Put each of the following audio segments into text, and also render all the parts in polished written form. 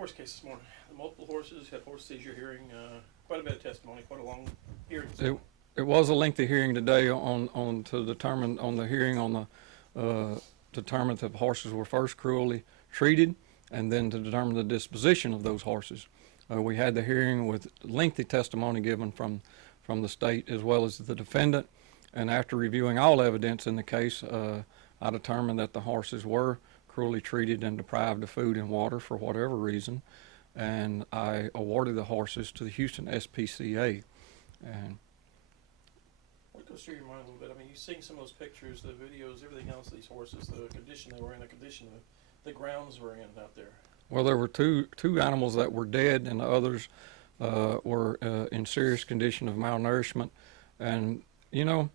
horse case this morning. The multiple horses, had horse seizure hearing, quite a bit of testimony, quite a long hearing. It was a lengthy hearing today on to determine on the hearing on the determine if horses were first cruelly treated, and then to determine the disposition of those horses. We had the hearing with lengthy testimony given from the state as well as the defendant, and after reviewing all evidence in the case, I determined that the horses were cruelly treated and deprived of food and water for whatever reason, and I awarded the horses to the Houston Spca. And what goes through your mind a little bit? I mean, you've seen some of those pictures, the videos, everything else of these horses, the condition they were in, the condition the grounds were in out there. well, there were two animals that were dead, and the others were in serious condition of malnourishment. And you know,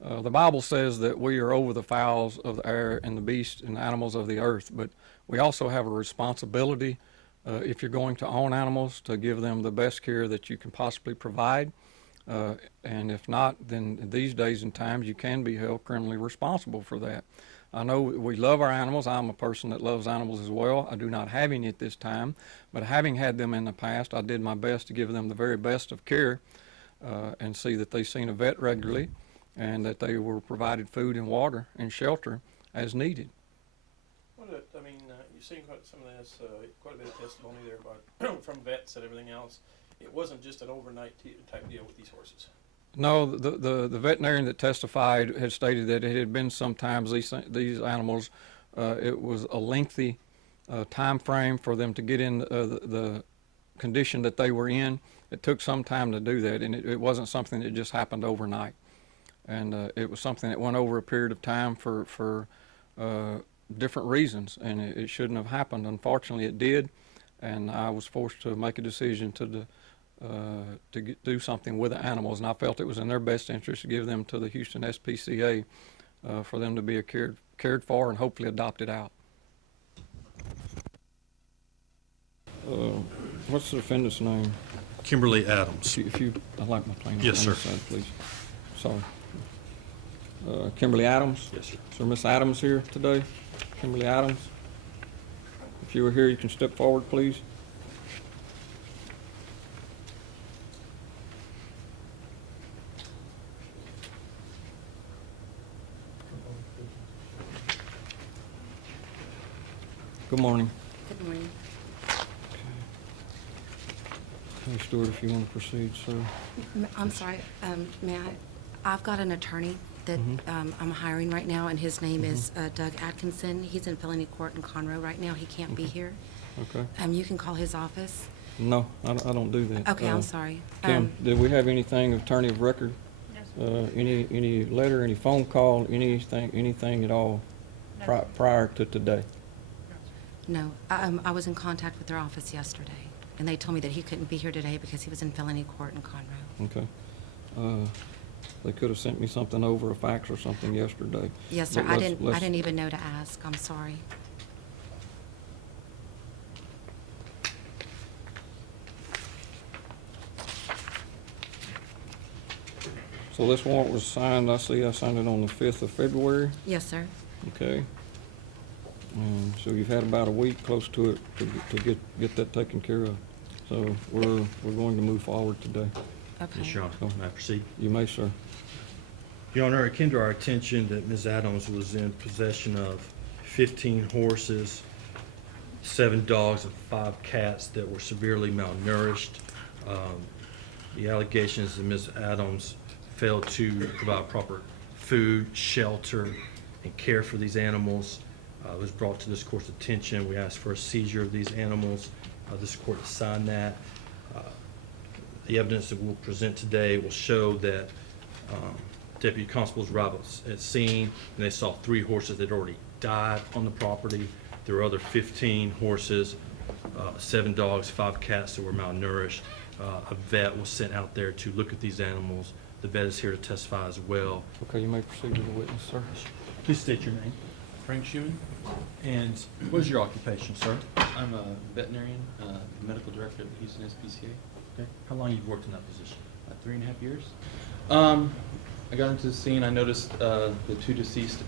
the Bible says that we are over the fowls of the air and the beasts and animals of the earth, but we also have a responsibility, if you're going to own animals, to give them the best care that you can possibly provide. And if not, then these days and times you can be held criminally responsible for that. I know we love our animals. I'm a person that loves animals as well. I do not have any at this time, but having had them in the past, I did my best to give them the very best of care and see that they've seen a vet regularly and that they were provided food and water and shelter as needed. I mean, you've seen some of this, quite a bit of testimony there about from vets and everything else. It wasn't just an overnight type deal with these horses. No, the veterinarian that testified had stated that it had been sometimes these animals, it was a lengthy time frame for them to get in the condition that they were in. It took some time to do that, and it wasn't something that just happened overnight. And it was something that went over a period of time for different reasons, and it shouldn't have happened. Unfortunately, it did, and I was forced to make a decision to do something with the animals, and I felt it was in their best interest to give them to the Houston Spca for them to be cared for and hopefully adopted out. What's the defendant's name? Kimberly Adams. I'd like my plaintiff Yes, on sir. this side, please. Sorry. Kimberly Adams? Yes, sir. Is there Miss Adams here today? Kimberly Adams? If you were here, you can step forward, please. Good morning. Good morning. Hey, Stuart, if you want to proceed, sir. I'm sorry, may I? I've got an attorney that I'm hiring right now, and his name is Doug Atkinson. He's in felony court in Conroe right now. He can't be here. Okay. You can call his office. No, I don't do that. Okay, I'm sorry. Kim, did we have anything, attorney of record? Any letter, any phone call, anything at all prior to today? No, I was in contact with their office yesterday, and they told me that he couldn't be here today because he was in felony court in Conroe. Okay. They could have sent me something over, a fax or something yesterday. Yes, sir. But I didn't even know to ask. I'm sorry. So this warrant was signed, I signed it on the 5th of February. Yes, sir. Okay. And so you've had about a week close to it to get that taken care of. So we're going to move forward today. Okay. Yes, Your Honor. May I proceed? You may, sir. Your Honor, it came to our attention that Ms. Adams was in possession of 15 horses, 7 dogs, and 5 cats that were severely malnourished. The allegations that Ms. Adams failed to provide proper food, shelter, and care for these animals was brought to this court's attention. We asked for a seizure of these animals. This court signed that. The evidence that we'll present today will show that Deputy Constables arrived at scene, and they saw 3 horses that had already died on the property. There were other 15 horses, 7 dogs, 5 cats that were malnourished. A vet was sent out there to look at these animals. The vet is here to testify as well. Okay, you may proceed to the witness, sir. Please state your name. Frank Schuman. And what is your occupation, sir? I'm a veterinarian, medical director at the Houston Spca. Okay. How long you've worked in that position? 3.5 years. I got into the scene. I noticed the 2 deceased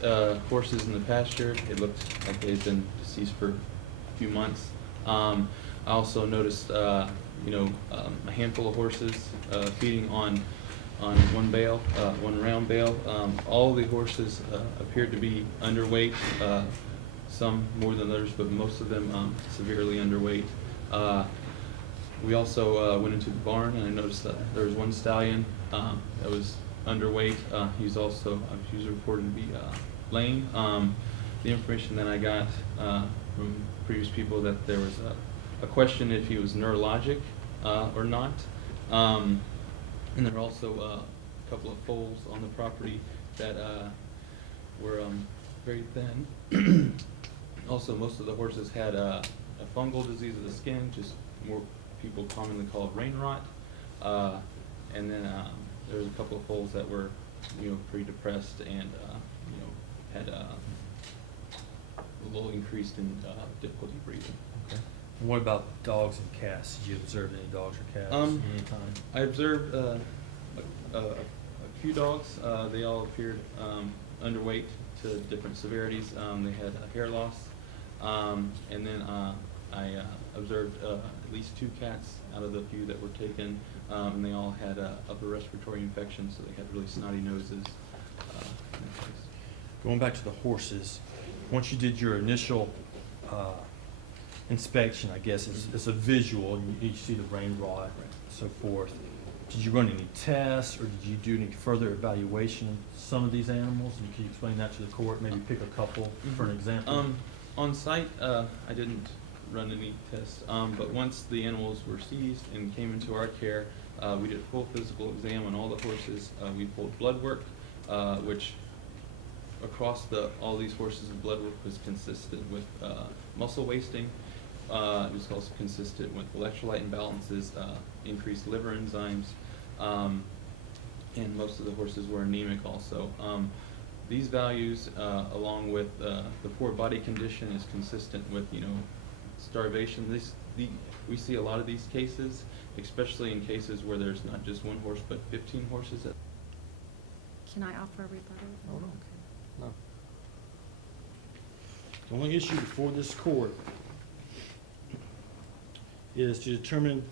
horses in the pasture. It looked like they had been deceased for a few months. I also noticed, a handful of horses feeding on one bale, one round bale. All the horses appeared to be underweight, some more than others, but most of them severely underweight. We also went into the barn, and I noticed that there was one stallion that was underweight. He was reported to be lame. The information that I got from previous people that there was a question if he was neurologic or not. And there were also a couple of foals on the property that were very thin. Also, most of the horses had a fungal disease of the skin, just more people commonly call it rain rot. And then there was a couple of foals that were, pretty depressed and, had a little increased in difficulty breathing. Okay. And what about dogs and cats? Did you observe any dogs or cats anytime? I observed a few dogs. They all appeared underweight to different severities. They had hair loss. And then I observed at least 2 cats out of the few that were taken, and they all had upper respiratory infections, so they had really snotty noses. In that case. Going back to the horses, once you did your initial inspection, I guess it's a visual, and you see the rain rot and so forth. Did you run any tests, or did you do any further evaluation of some of these animals? And can you explain that to the court? Maybe pick a couple for an example. On site, I didn't run any tests, but once the animals were seized and came into our care, we did a full physical exam on all the horses. We pulled blood work, which across all these horses, the blood work was consistent with muscle wasting. It was also consistent with electrolyte imbalances, increased liver enzymes, and most of the horses were anemic also. These values, along with the poor body condition, is consistent with starvation. We see a lot of these cases, especially in cases where there's not just one horse but 15 horses. Can I offer a rebuttal? Oh, no. No. The only issue before this court is to determine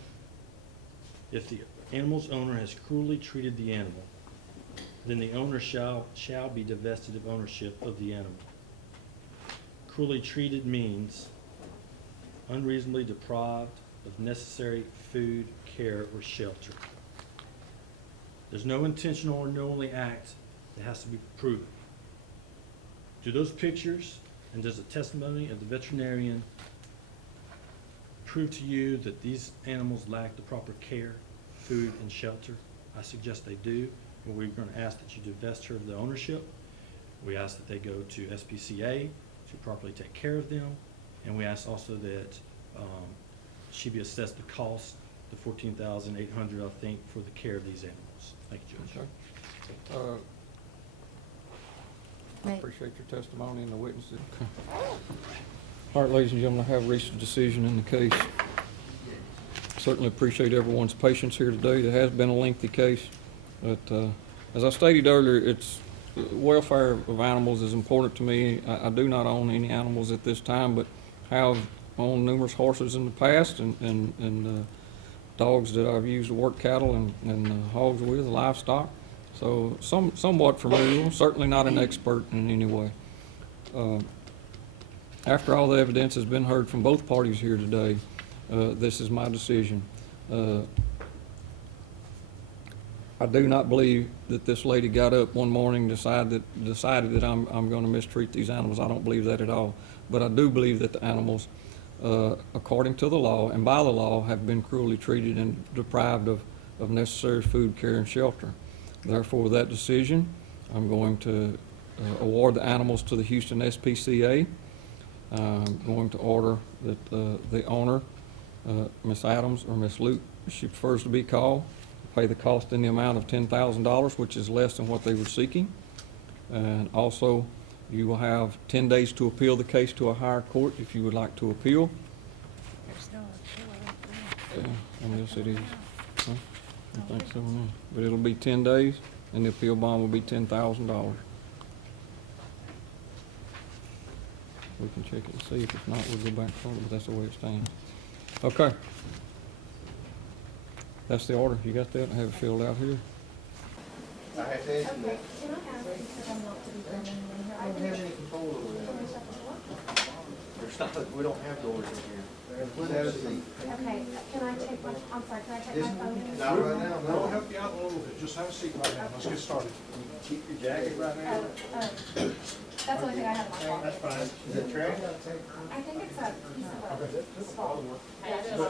if the animal's owner has cruelly treated the animal. Then the owner shall be divested of ownership of the animal. Cruelly treated means unreasonably deprived of necessary food, care, or shelter. There's no intentional or knowingly act that has to be proven. Do those pictures and does the testimony of the veterinarian prove to you that these animals lack the proper care, food, and shelter? I suggest they do. And we're going to ask that you divest her of the ownership. We ask that they go to Spca to properly take care of them. And we ask also that she be assessed the cost, the $14,800, I think, for the care of these animals. Thank you, Judge. Okay. I May- appreciate your testimony and the witnesses. All right, ladies and gentlemen, I have reached a decision in the case. Certainly appreciate everyone's patience here today. It has been a lengthy case, but as I stated earlier, welfare of animals is important to me. I do not own any animals at this time, but have owned numerous horses in the past and dogs that I've used to work cattle and hogs with, livestock. So somewhat familiar, certainly not an expert in any way. After all the evidence has been heard from both parties here today, this is my decision. I do not believe that this lady got up one morning and decided that I'm going to mistreat these animals. I don't believe that at all. But I do believe that the animals, according to the law and by the law, have been cruelly treated and deprived of necessary food, care, and shelter. Therefore, with that decision, I'm going to award the animals to the Houston SPCA. I'm going to order that the owner, Miss Adams or Miss Luke, she prefers to be called, pay the cost in the amount of $10,000, which is less than what they were seeking. And also, you will have 10 days to appeal the case to a higher court if you would like to appeal. There's no appeal. Yeah, and yes, it is. Huh? I think so, yeah. But it'll be 10 days, and the appeal bond will be $10,000. We can check it and see. If it's not, we'll go back further, but that's the way it stands. Okay. That's the order. You got that? I have it filled out here. I have to ask you that. Can I ask, because I'm not to be filming in here, I don't have any control over that. There's not, we don't have doors in here. Let's have a seat. Okay, can I take my, I'm sorry, can I take my phone? Not right now, We'll no. help you out a little bit, just have a seat right now, let's get started. Keep your jacket right now. That's the only thing I have in my pocket. Fine. Is it trash? I think it's a piece of a small. But